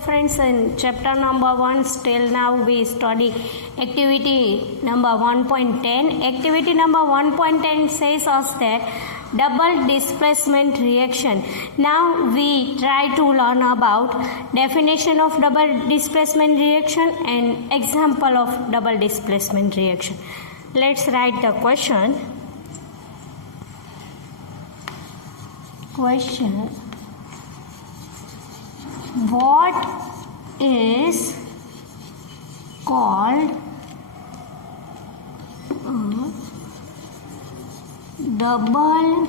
Friends, in chapter number 1 till now we study activity number 1.10. Activity number 1.10 says us that double displacement reaction. Now we try to learn about definition of double displacement reaction and example of double displacement reaction. Let's write the question. What is called double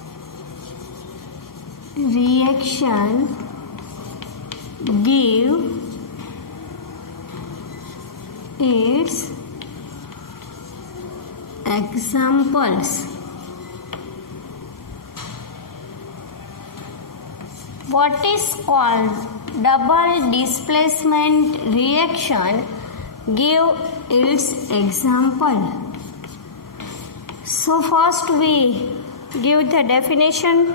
displacement reaction? Give its examples. What is called double displacement reaction? Give its example. So first we give the definition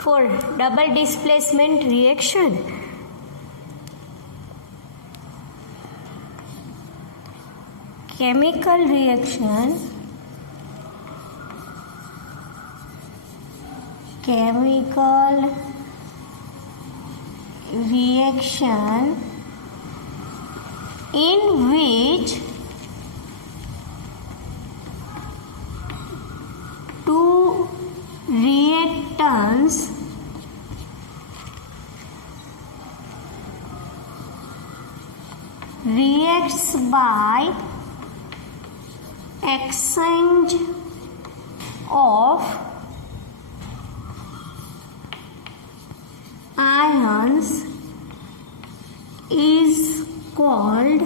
for double displacement reaction. Chemical reaction in which two reactants reacts by exchange of ions is called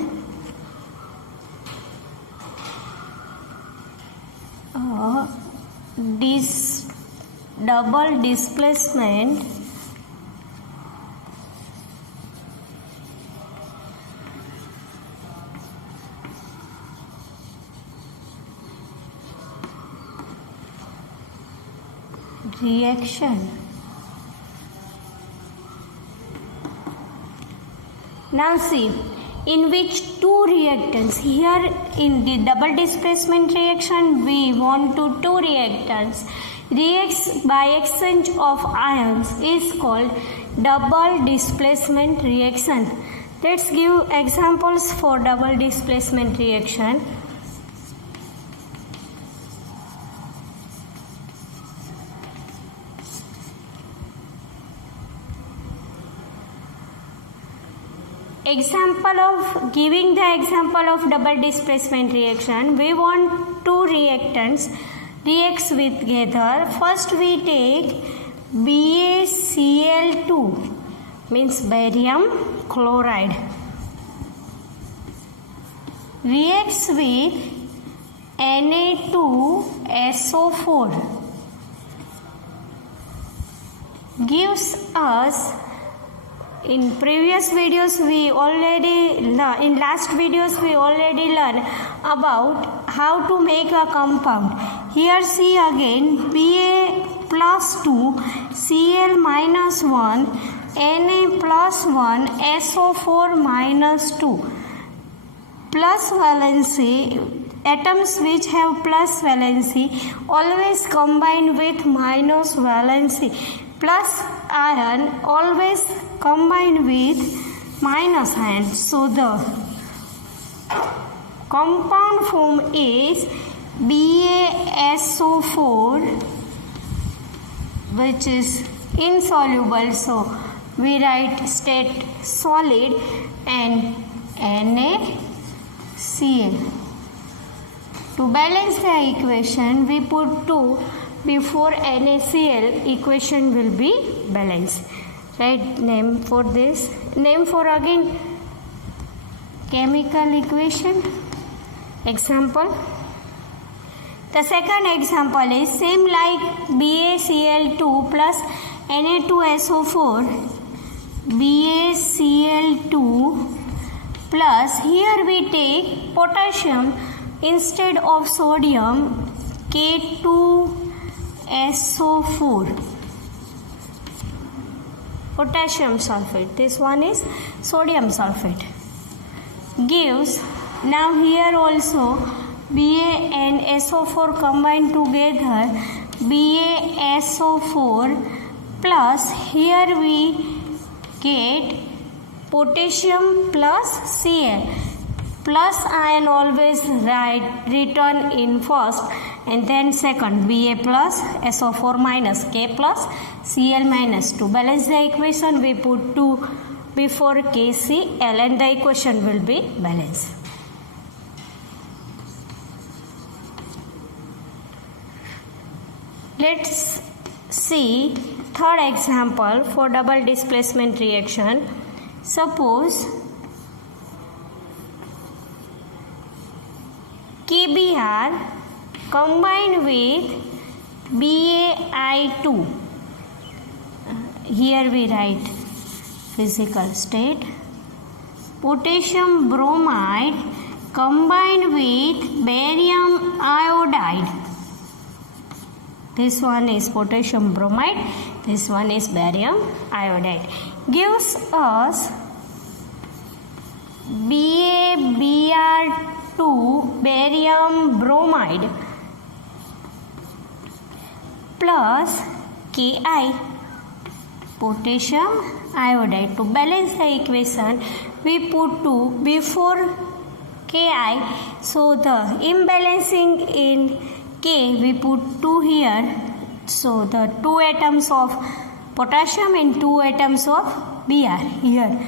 double displacement reaction. Now see, in which two reactants, here in the double displacement reaction we want two reactants reacts by exchange of ions is called double displacement reaction. Let's give examples for double displacement reaction. Giving the example of double displacement reaction, we want two reactants reacts with together. First we take BaCl2 means barium chloride reacts with Na2SO4 gives us. In previous videos we already learned, in last videos we already learned about how to make a compound. Here see again Ba plus 2 Cl minus 1 Na plus 1 SO4 minus 2. Plus valency, atoms which have plus valency always combine with minus valency. Plus ion always combine with minus ion. So the compound form is BaSO4, which is insoluble. So we write state solid and NaCl. To balance the equation, we put 2 before NaCl, equation will be balanced. Right, name for this, name for again chemical equation. Example, the second example is same like BaCl2 plus Na2SO4. BaCl2 plus, here we take potassium instead of sodium K2SO4, potassium sulfate. This one is sodium sulfate. Gives, now here also Ba and SO4 combined together, BaSO4 plus, here we get potassium plus Cl. Plus ion always written in first and then second, Ba plus SO4 minus K plus Cl minus. To balance the equation, we put 2 before KCl and the equation will be balanced. Let's see third example for double displacement reaction. Suppose KBr combined with BaI2. Here we write physical state. Potassium bromide combined with barium iodide. This one is potassium bromide, this one is barium iodide. Gives us BaBr2 barium bromide plus Ki potassium iodide. To balance the equation, we put 2 before Ki, so the imbalancing in K we put 2 here, so the 2 atoms of potassium and 2 atoms of Br here.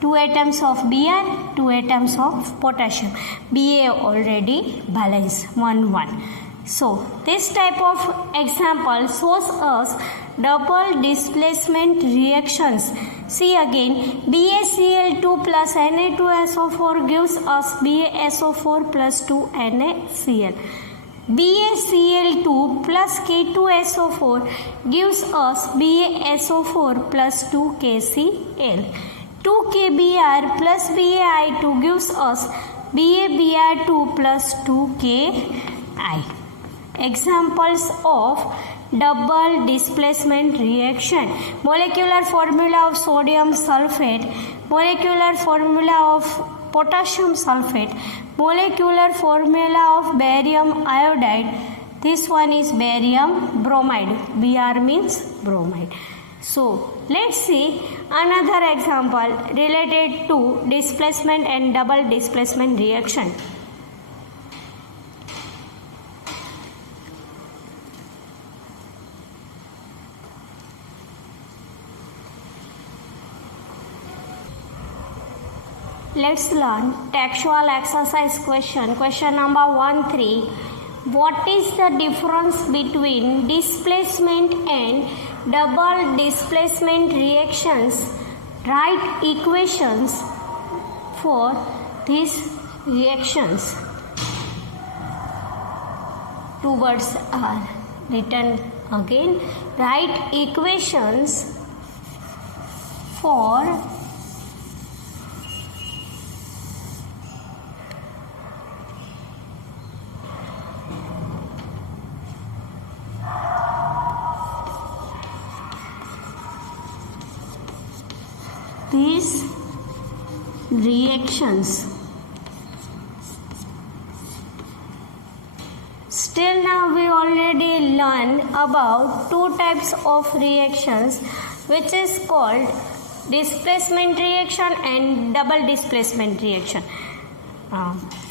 2 atoms of Br, 2 atoms of potassium. Ba already balanced 1 1. So this type of example shows us double displacement reactions. See again, BaCl2 plus Na2SO4 gives us BaSO4 plus 2 NaCl. BaCl2 plus K2SO4 gives us BaSO4 plus 2 KCl. 2 KBr plus BaI2 gives us BaBr2 plus 2 Ki. Examples of double displacement reaction. Molecular formula of sodium sulfate, molecular formula of potassium sulfate, molecular formula of barium iodide. This one is barium bromide. Br means bromide. So let's see another example related to displacement and double displacement reaction. Let's learn textual exercise question. Question number 1-3. What is the difference between displacement and double displacement reactions? Write equations for these reactions. 2 words are written again. Write equations for these reactions. Still now we already learned about 2 types of reactions, which is called displacement reaction and double displacement reaction.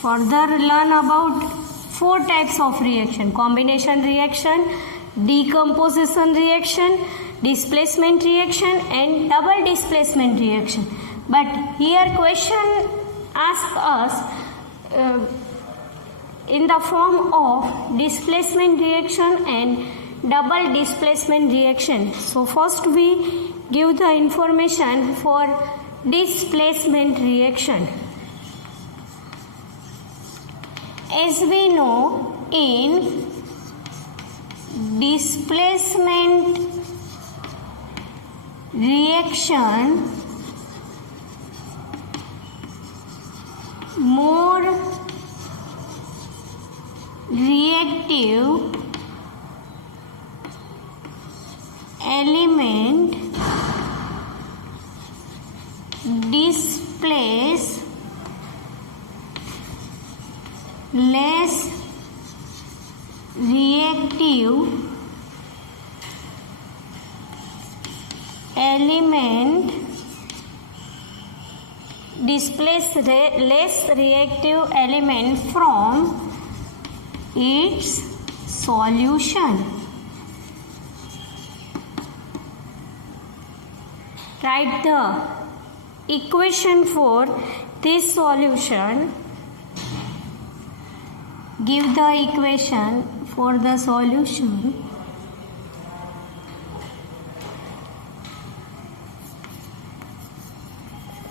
Further learn about 4 types of reaction: combination reaction, decomposition reaction, displacement reaction and double displacement reaction. But here question asks us in the form of displacement reaction and double displacement reaction. So first we give the information for displacement reaction. As we know, in displacement reaction, more reactive element displace less reactive element less reactive element from its solution. Write the equation for this solution. Give the equation for the solution.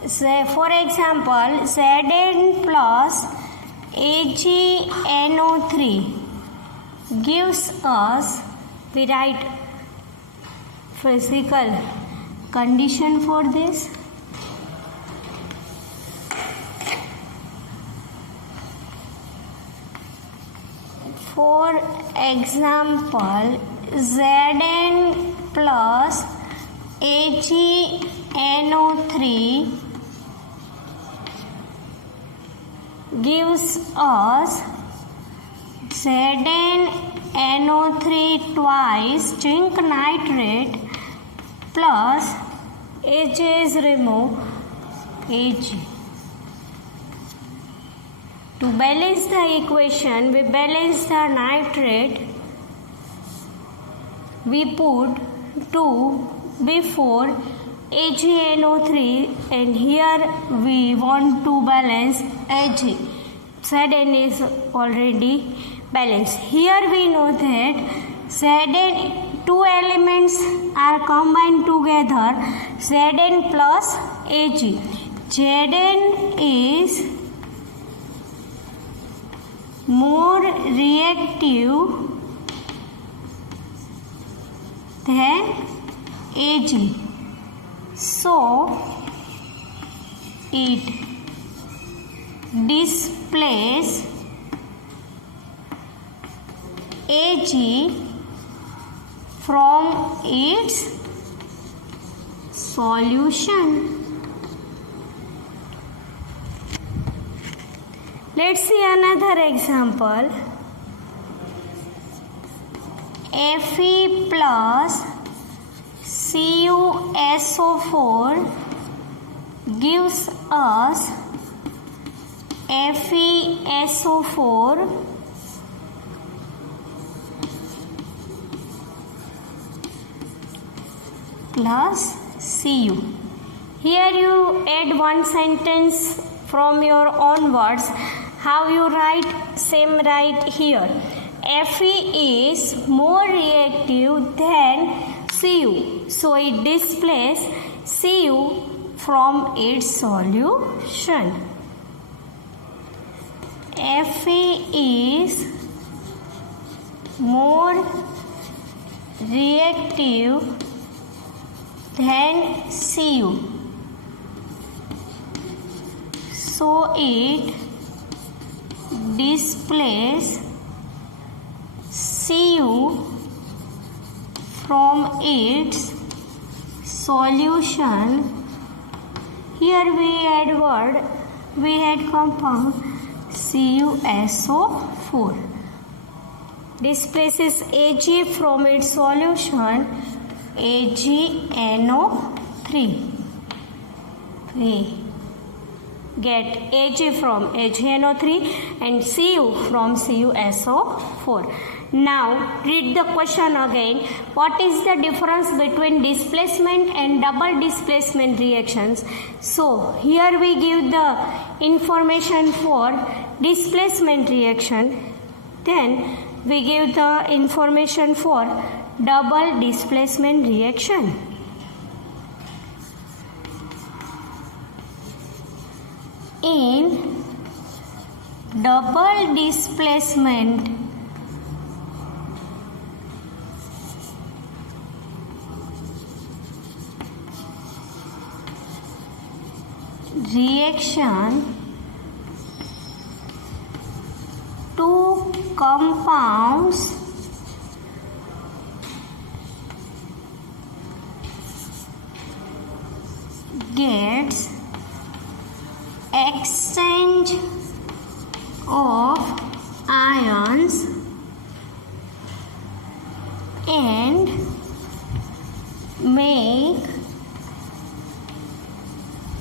Say, for example, Zn plus AgNO3 gives us, we write physical condition for this. For example, Zn plus AgNO3 gives us ZnNO3 twice zinc nitrate plus Ag is removed, Ag. To balance the equation, we balance the nitrate. We put 2 before AgNO3 and here we want to balance Ag. Zn is already balanced. Here we know that Zn, two elements are combined together, Zn plus Ag. Zn is more reactive than Ag. So it displaces Ag from its solution. Let's see another example. Fe plus CuSO4 gives us FeSO4 plus Cu. Here you add one sentence from your own words. How you write? Same write here. Fe is more reactive than Cu. So it displaces Cu from its solution. Fe is more reactive than Cu. So it displaces Cu from its solution. Here we add word, we add compound CuSO4. Displaces Ag from its solution, AgNO3. We get Ag from AgNO3 and Cu from CuSO4. Now read the question again. What is the difference between displacement and double displacement reactions? So here we give the information for displacement reaction, then we give the information for double displacement reaction. In double displacement reaction, two compounds gets exchange of ions and make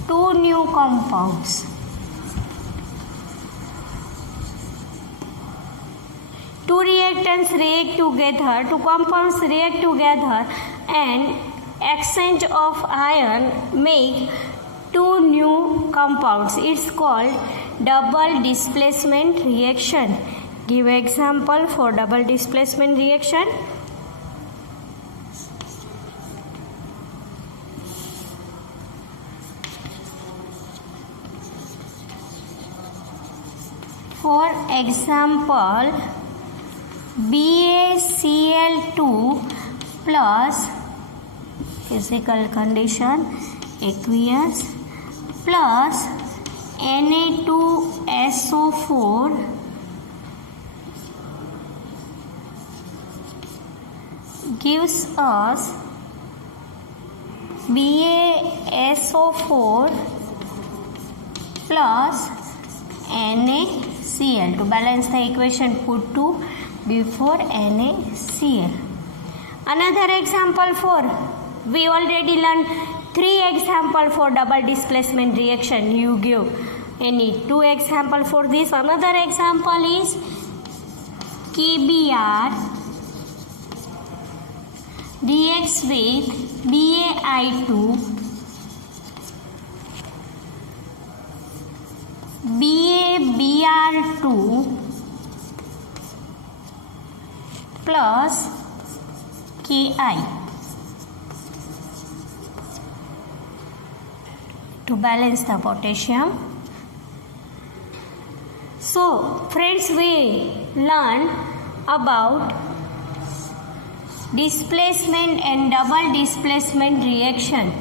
two new compounds. Two reactants react together, two compounds react together and exchange of ion make two new compounds. It's called double displacement reaction. Give example for double displacement reaction. For example, BaCl2 plus physical condition aqueous plus Na2SO4 gives us BaSO4 plus NaCl. To balance the equation, put 2 before NaCl. Another example for, we already learned 3 example for double displacement reaction. You give any 2 example for this. Another example is KBr reacts with BaI2 BaBr2 plus Ki to balance the potassium. So friends, we learn about displacement and double displacement reaction.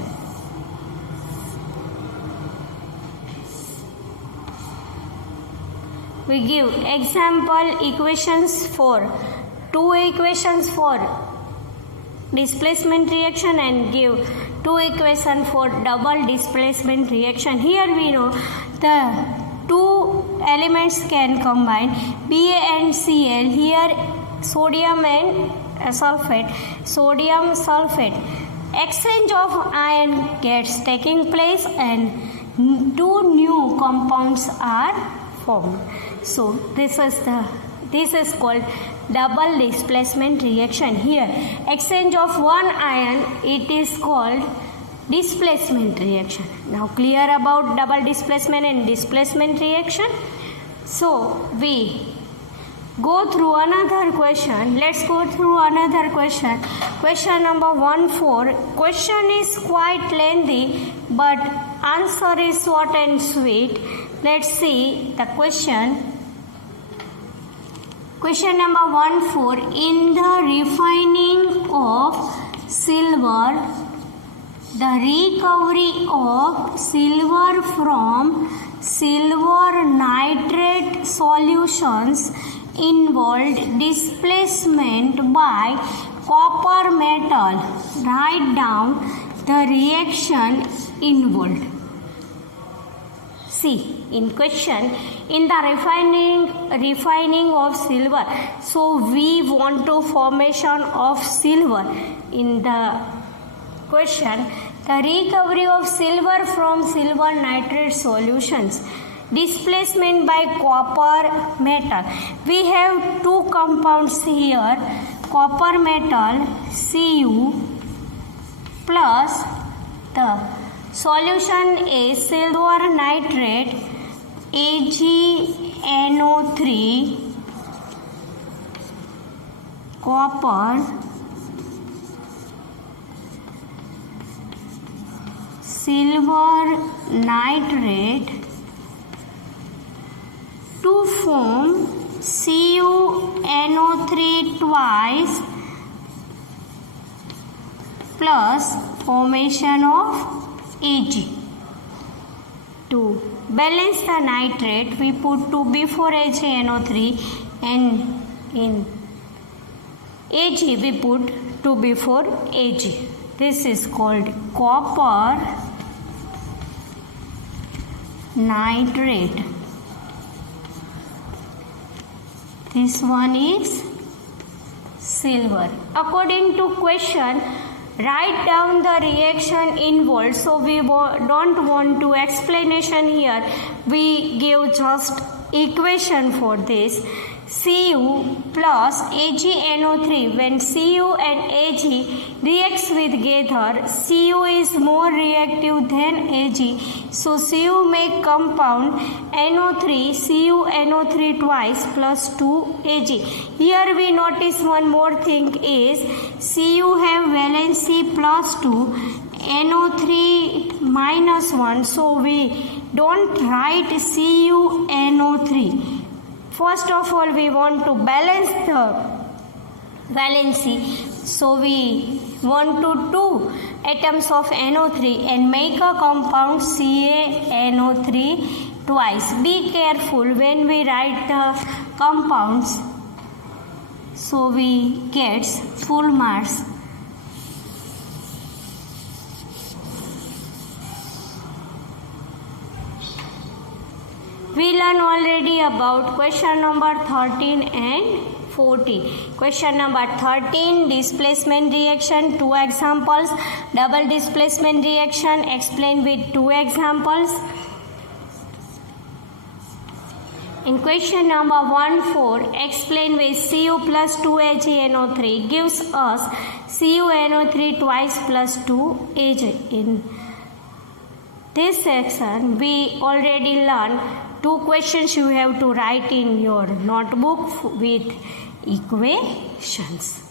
We give example equations for 2 equations for displacement reaction and give 2 equations for double displacement reaction. Here we know the 2 elements can combine, Ba and Cl. Here sodium and sulfate, sodium sulfate. Exchange of ion gets taking place and 2 new compounds are formed. So this is called double displacement reaction. Here exchange of one ion, it is called displacement reaction. Now clear about double displacement and displacement reaction. So we go through another question. Let's go through another question. Question number 14. Question is quite lengthy but answer is short and sweet. Let's see the question. Question number 14. In the refining of silver, the recovery of silver from silver nitrate solutions involved displacement by copper metal. Write down the reaction involved. See, in question, in the refining of silver, so we want to formation of silver. In the question, the recovery of silver from silver nitrate solutions, displacement by copper metal. We have 2 compounds here, copper metal Cu plus the solution is silver nitrate AgNO3, copper, silver nitrate to form CuNO3 twice plus formation of Ag. To balance the nitrate, we put 2 before HNO3 and In Ag we put 2 before Ag. This is called copper nitrate. This one is silver. According to question, write down the reaction involved. So we don't want to explanation here. We give just equation for this. Cu plus AgNO3. When Cu and Ag reacts with together, Cu is more reactive than Ag. So Cu make compound NO3, CuNO3 twice plus 2 Ag. Here we notice one more thing is Cu have valency plus 2, NO3 minus 1. So we don't write CuNO3. First of all, we want to balance the valency. So we want to 2 atoms of NO3 and make a compound CaNO3 twice. Be careful when we write the compounds. So we get full marks. We learn already about question number 13 and 14. Question number 13, displacement reaction, 2 examples. Double displacement reaction, explain with 2 examples. In question number 1-4, explain with Cu plus 2AgNO3 gives us CuNO3 twice plus 2 Ag. In this section, we already learned 2 questions you have to write in your notebook with equations.